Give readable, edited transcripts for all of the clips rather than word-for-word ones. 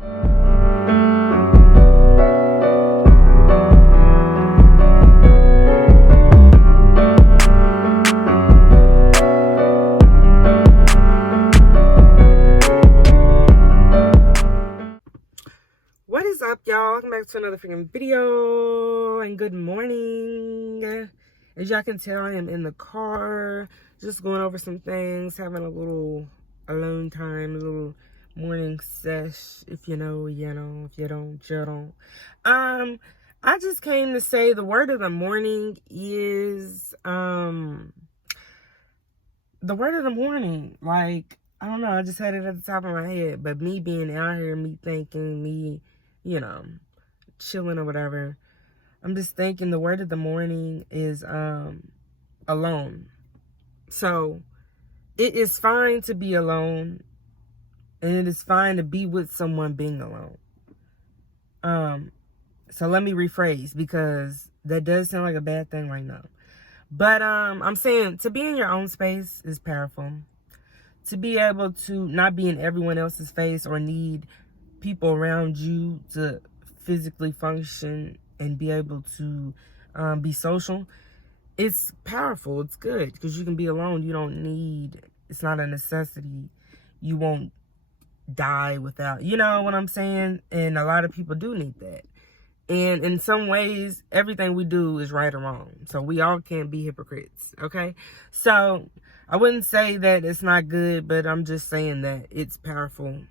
What is up, y'all? Welcome back to another freaking video, and good morning. As y'all can tell, I am in the car, just going over some things, having a little alone time, a little morning sesh. If you know, you know. If you don't, you don't. I just came to say the word of the morning is, the word of the morning, like, I don't know, I just had it at the top of my head, but me being out here, me thinking, me, you know, chilling or whatever, I'm just thinking the word of the morning is alone. So it is fine to be alone, and it is fine to be with someone being alone. So let me rephrase, because that does sound like a bad thing right now. But I'm saying to be in your own space is powerful. To be able to not be in everyone else's face or need people around you to physically function and be able to be social, it's powerful. It's good because you can be alone. You don't need, it's not a necessity. You won't die without, you know what I'm saying? And a lot of people do need that. And in some ways, everything we do is right or wrong. So we all can't be hypocrites, okay? So I wouldn't say that it's not good, but I'm just saying that it's powerful.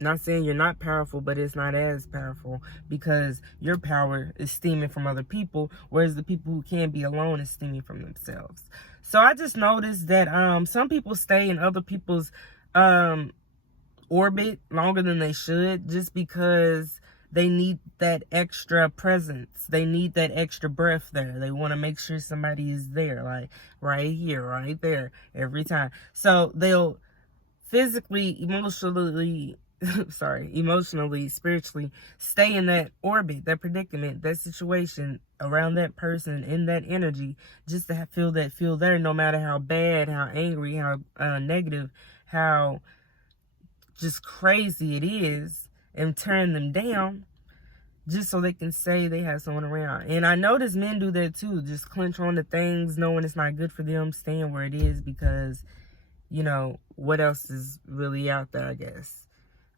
Not saying you're not powerful, but it's not as powerful because your power is stemming from other people, whereas the people who can't be alone is stemming from themselves. So I just noticed that some people stay in other people's orbit longer than they should, just because they need that extra presence. They need that extra breath there. They want to make sure somebody is there, like right here, right there, every time. So they'll physically, emotionally, spiritually stay in that orbit, that predicament, that situation, around that person, in that energy, just to feel there, no matter how bad, how angry, how negative, how just crazy it is, and turn them down, just so they can say they have someone around. And I notice men do that too, just clench on to things, knowing it's not good for them, staying where it is, because, you know, what else is really out there, I guess.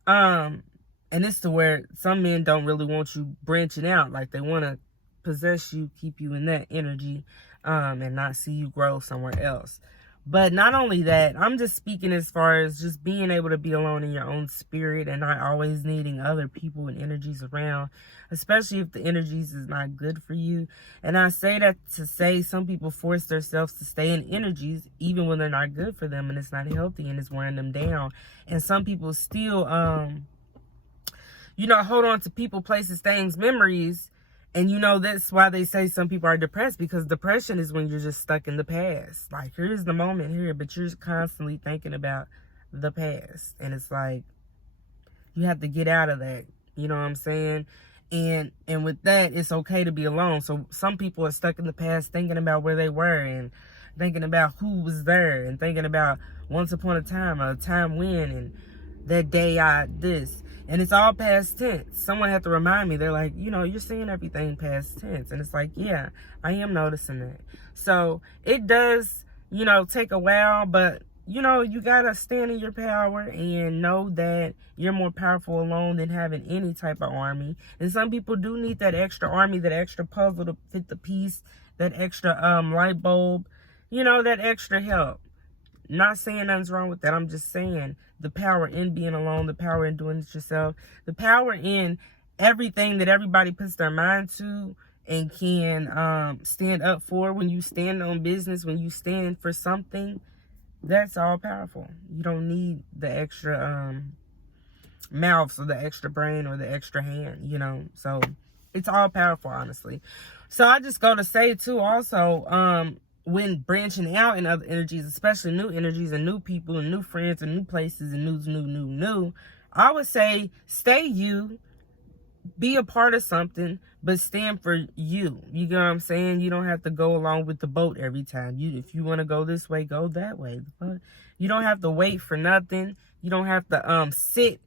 And it's to where some men don't really want you branching out. Like, they want to possess you, keep you in that energy, and not see you grow somewhere else. But not only that, I'm just speaking as far as just being able to be alone in your own spirit and not always needing other people and energies around, especially if the energies is not good for you. And I say that to say some people force themselves to stay in energies even when they're not good for them and it's not healthy and it's wearing them down. And some people still, hold on to people, places, things, memories. And, that's why they say some people are depressed, because depression is when you're just stuck in the past. Like, here's the moment here, but you're constantly thinking about the past. And it's like, you have to get out of that. You know what I'm saying? And with that, it's okay to be alone. So some people are stuck in the past thinking about where they were and thinking about who was there and thinking about once upon a time, or a time when, and that day I this. And it's all past tense. Someone had to remind me. They're like, you're seeing everything past tense. And it's like, yeah, I am noticing that. So it does, take a while, but, you got to stand in your power and know that you're more powerful alone than having any type of army. And some people do need that extra army, that extra puzzle to fit the piece, that extra light bulb, that extra help. Not saying nothing's wrong with that. I'm just saying the power in being alone, the power in doing it yourself, the power in everything that everybody puts their mind to and can stand up for. When you stand on business, when you stand for something, that's all powerful. You don't need the extra mouths or the extra brain or the extra hand, So it's all powerful, honestly. So I just go to say too, also, when branching out in other energies, especially new energies and new people and new friends and new places and new, I would say stay you, be a part of something, but stand for you. You know what I'm saying? You don't have to go along with the boat every time. If you want to go this way, go that way. But you don't have to wait for nothing. You don't have to sit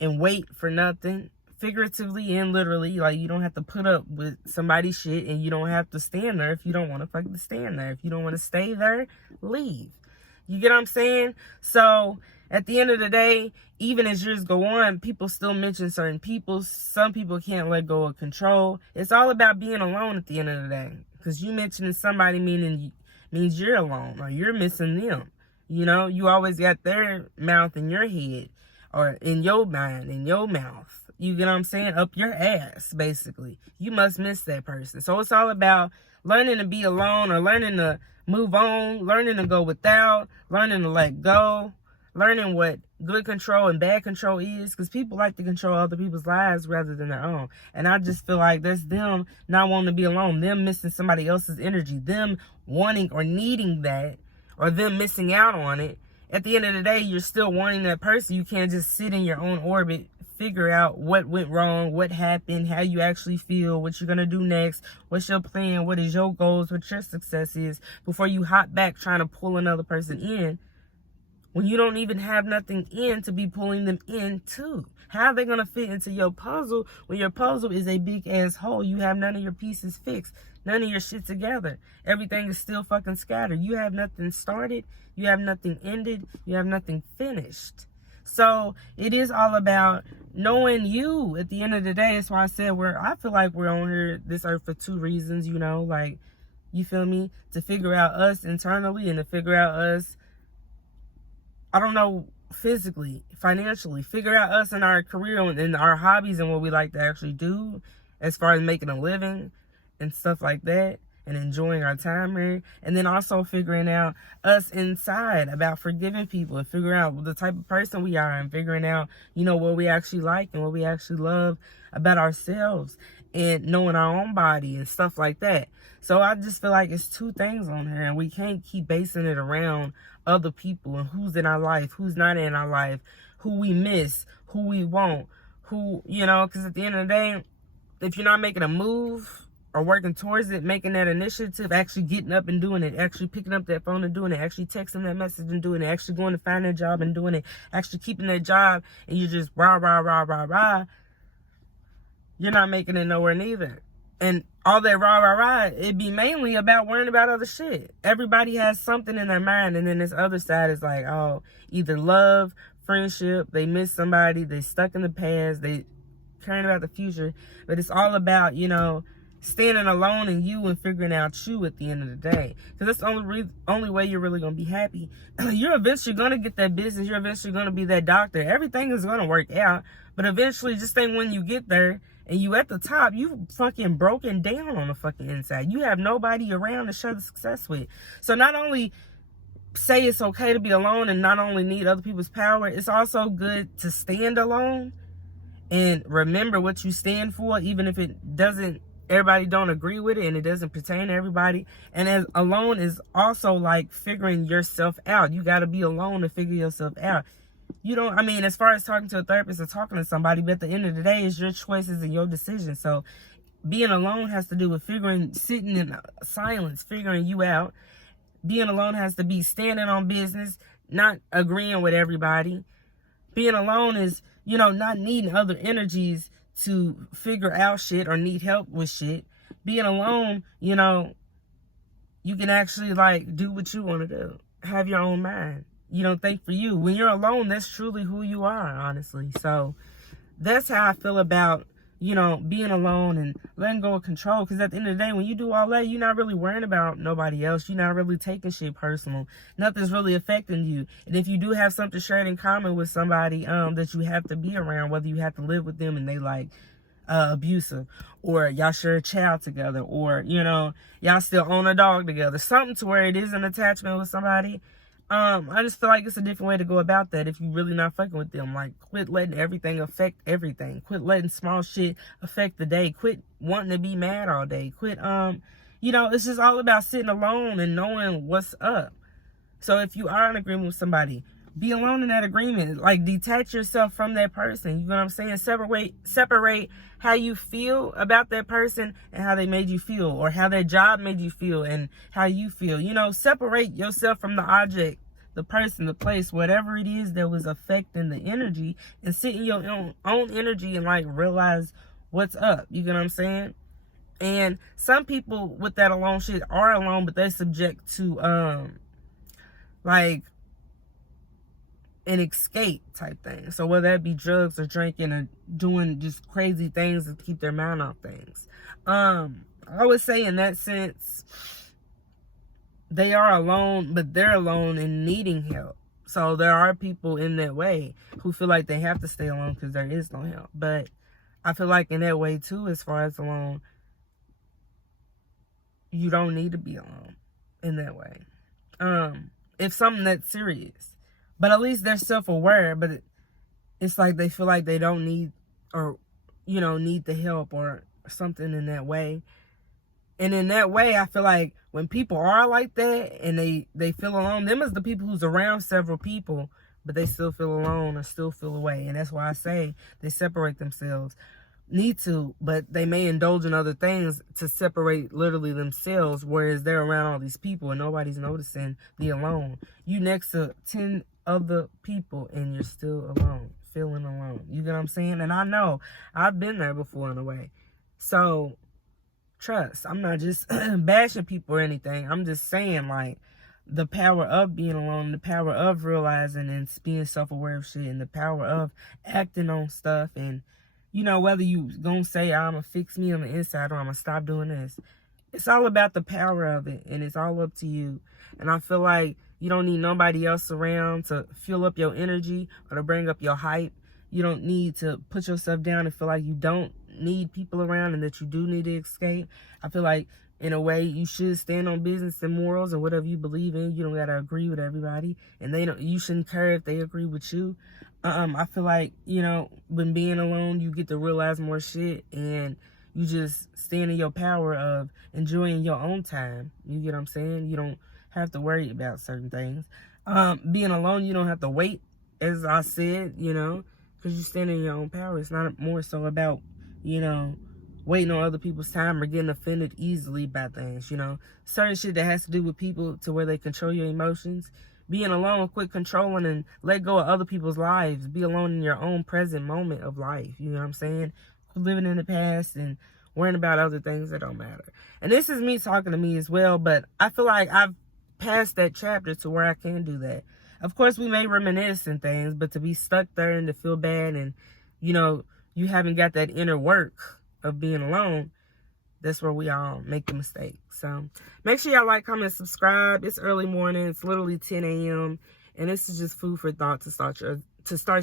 and wait for nothing, figuratively and literally. Like, you don't have to put up with somebody's shit, and you don't have to stand there if you don't want to fucking stand there. If you don't want to stay there, leave. You get what I'm saying? So at the end of the day, even as years go on, people still mention certain people. Some people can't let go of control. It's all about being alone at the end of the day. Because you mentioning somebody means you're alone, or you're missing them. You know, you always got their mouth in your head, or in your mind, in your mouth. You get what I'm saying? Up your ass, basically. You must miss that person. So it's all about learning to be alone, or learning to move on, learning to go without, learning to let go, learning what good control and bad control is, because people like to control other people's lives rather than their own. And I just feel like that's them not wanting to be alone, them missing somebody else's energy, them wanting or needing that, or them missing out on it. At the end of the day, you're still wanting that person. You can't just sit in your own orbit, figure out what went wrong, what happened, how you actually feel, what you're going to do next, what's your plan, what is your goals, what your success is, before you hop back trying to pull another person in, when you don't even have nothing in to be pulling them into. How are they going to fit into your puzzle when your puzzle is a big ass hole? You have none of your pieces fixed, none of your shit together. Everything is still fucking scattered. You have nothing started, you have nothing ended, you have nothing finished. So it is all about knowing you at the end of the day. That's why I said I feel like we're on here, this earth, for two reasons, you know, like, you feel me? To figure out us internally, and to figure out us, I don't know, physically, financially, figure out us and our career and our hobbies and what we like to actually do as far as making a living and stuff like that, and enjoying our time here. And then also figuring out us inside, about forgiving people, and figuring out the type of person we are, and figuring out, you know, what we actually like and what we actually love about ourselves, and knowing our own body and stuff like that. So I just feel like it's two things on here, and we can't keep basing it around other people and who's in our life, who's not in our life, who we miss, who we want, who, you know, because at the end of the day, if you're not making a move or working towards it, making that initiative, actually getting up and doing it, actually picking up that phone and doing it, actually texting that message and doing it, actually going to find that job and doing it, actually keeping that job, and you're just rah, rah, rah, rah, rah, you're not making it nowhere neither. And all that rah, rah, rah, it'd be mainly about worrying about other shit. Everybody has something in their mind, and then this other side is like, oh, either love, friendship, they miss somebody, they stuck in the past, they caring about the future. But it's all about, you know, standing alone in you and figuring out you at the end of the day. Because that's the only way you're really going to be happy. You're eventually going to get that business. You're eventually going to be that doctor. Everything is going to work out. But eventually, just think, when you get there and you at the top, you fucking broken down on the fucking inside. You have nobody around to share the success with. So not only say it's okay to be alone and not only need other people's power, it's also good to stand alone and remember what you stand for, even if it doesn't, everybody don't agree with it and it doesn't pertain to everybody. And as alone is also like figuring yourself out. You got to be alone to figure yourself out. You don't, I mean, as far as talking to a therapist or talking to somebody, but at the end of the day, it's your choices and your decisions. So being alone has to do with sitting in silence, figuring you out. Being alone has to be standing on business, not agreeing with everybody. Being alone is, you know, not needing other energies to figure out shit or need help with shit. Being alone, you know, you can actually like do what you want to do. Have your own mind. You don't think for you. When you're alone, that's truly who you are, honestly. So that's how I feel about, you know, being alone and letting go of control. Because at the end of the day, when you do all that, you're not really worrying about nobody else. You're not really taking shit personal. Nothing's really affecting you. And if you do have something shared in common with somebody that you have to be around, whether you have to live with them and they like abusive, or y'all share a child together, or, you know, y'all still own a dog together, something to where it is an attachment with somebody, I just feel like it's a different way to go about that if you really not fucking with them. Like, quit letting everything affect everything. Quit letting small shit affect the day. Quit wanting to be mad all day. Quit, you know, it's just all about sitting alone and knowing what's up. So if you are in agreement with somebody, be alone in that agreement. Like, detach yourself from that person. You know what I'm saying? Separate how you feel about that person and how they made you feel, or how that job made you feel and how you feel. You know, separate yourself from the object the person, the place, whatever it is that was affecting the energy, and sit in your own energy and like realize what's up. You get what I'm saying? And some people with that alone shit are alone, but they're subject to like an escape type thing. So whether that be drugs or drinking or doing just crazy things to keep their mind off things. I would say in that sense, they are alone, but they're alone and needing help. So there are people in that way who feel like they have to stay alone because there is no help. But I feel like in that way too, as far as alone, you don't need to be alone in that way. If something that's serious. But at least they're self-aware, but it's like they feel like they don't need or, need the help or something in that way. And in that way, I feel like when people are like that and they feel alone, them is the people who's around several people, but they still feel alone or still feel away. And that's why I say they separate themselves. Need to, but they may indulge in other things to separate literally themselves, whereas they're around all these people and nobody's noticing the alone. You next to 10 other people and you're still alone, feeling alone. You get what I'm saying? And I know I've been there before in a way. So trust, I'm not just bashing people or anything. I'm just saying, like, the power of being alone, the power of realizing and being self-aware of shit, and the power of acting on stuff. And whether you gonna say I'm gonna fix me on the inside or I'm gonna stop doing this, it's all about the power of it, and it's all up to you. And I feel like you don't need nobody else around to fill up your energy or to bring up your hype. You don't need to put yourself down and feel like you don't need people around and that you do need to escape. I feel like in a way you should stand on business and morals and whatever you believe in. You don't gotta agree with everybody, and you shouldn't care if they agree with you. I feel like, when being alone, you get to realize more shit, and you just stand in your power of enjoying your own time. You get what I'm saying? You don't have to worry about certain things. Being alone, you don't have to wait, as I said, because you stand in your own power. It's not more so about, waiting on other people's time or getting offended easily by things, Certain shit that has to do with people to where they control your emotions. Being alone, quit controlling and let go of other people's lives. Be alone in your own present moment of life. You know what I'm saying? Living in the past and worrying about other things that don't matter. And this is me talking to me as well, but I feel like I've passed that chapter to where I can do that. Of course, we may reminisce and things, but to be stuck there and to feel bad and, you haven't got that inner work of being alone, that's where we all make the mistake. So make sure y'all like, comment, subscribe. It's early morning. It's literally 10 a.m. And this is just food for thought to start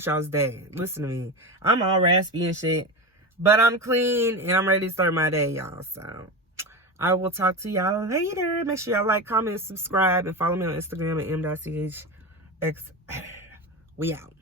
y'all's day. Listen to me. I'm all raspy and shit, but I'm clean and I'm ready to start my day, y'all. So I will talk to y'all later. Make sure y'all like, comment, subscribe, and follow me on Instagram at m.chx. We out.